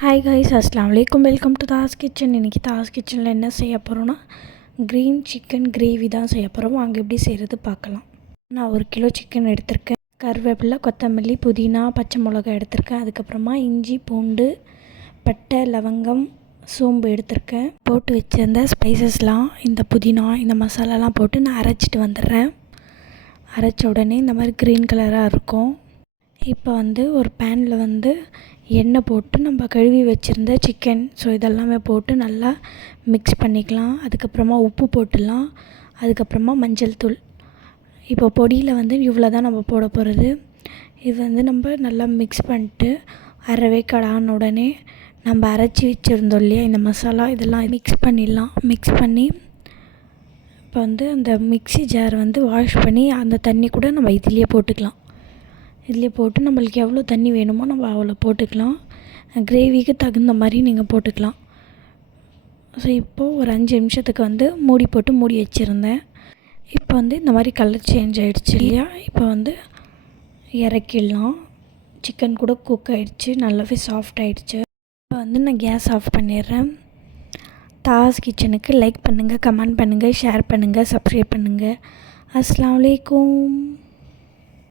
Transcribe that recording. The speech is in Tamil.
ஹாய் கைஸ், அஸ்ஸலாமு அலைக்கும். Welcome to Das kitchen. இன்றைக்கி தாஸ் கிச்சனில் என்ன செய்ய போகிறோன்னா க்ரீன் சிக்கன் கிரேவி தான் செய்ய போகிறோம். வாங்க எப்படி செய்கிறது பார்க்கலாம். நான் 1 கிலோ சிக்கன் எடுத்திருக்கேன். கருவேப்பிலை, கொத்தமல்லி, புதினா, பச்சை மிளகாய் எடுத்திருக்கேன். அதுக்கப்புறமா இஞ்சி, பூண்டு, பட்டை, லவங்கம், சோம்பு எடுத்திருக்கேன். போட்டு வச்சுருந்த ஸ்பைசஸ்லாம், இந்த புதினா, இந்த மசாலாலாம் போட்டு நான் அரைச்சிட்டு வந்துடுறேன். அரைச்ச உடனே இந்த மாதிரி க்ரீன் கலராக இருக்கும். இப்போ ஒரு பேனில் எண்ணெய் போட்டு நம்ம கழுவி வச்சுருந்த சிக்கன் இதெல்லாமே போட்டு நல்லா மிக்ஸ் பண்ணிக்கலாம். அதுக்கப்புறமா உப்பு போட்டுடலாம். அதுக்கப்புறமா மஞ்சள் தூள். இப்போ பொடியில் இவ்வளோ தான் நம்ம போட போகிறது. இது நம்ம நல்லா மிக்ஸ் பண்ணிட்டு அரைவேக்காடு ஆன உடனே நம்ம அரைச்சி வச்சுருந்தோம் இல்லையா இந்த மசாலா, இதெல்லாம் மிக்ஸ் பண்ணிடலாம். மிக்ஸ் பண்ணி இப்போ அந்த மிக்ஸி ஜார் வாஷ் பண்ணி அந்த தண்ணி கூட நம்ம இதிலேயே போட்டுக்கலாம். இதிலே போட்டு நம்மளுக்கு எவ்வளோ தண்ணி வேணுமோ நம்ம அவ்வளோ போட்டுக்கலாம். கிரேவிக்கு தகுந்த மாதிரி நீங்கள் போட்டுக்கலாம். இப்போது ஒரு 5 நிமிஷத்துக்கு மூடி போட்டு மூடி வச்சுருந்தேன். இப்போ இந்த மாதிரி கலர் சேஞ்ச் ஆகிடுச்சு இல்லையா. இப்போ இறக்கிடலாம். சிக்கன் கூட குக் ஆகிடுச்சு, நல்லாவே சாஃப்ட் ஆகிடுச்சு. இப்போ நான் கேஸ் ஆஃப் பண்ணிடுறேன். தாஸ் கிச்சனுக்கு லைக் பண்ணுங்கள், கமெண்ட் பண்ணுங்கள், ஷேர் பண்ணுங்கள், சப்ஸ்கிரைப் பண்ணுங்கள். அஸ்ஸலாமு அலைக்கும்.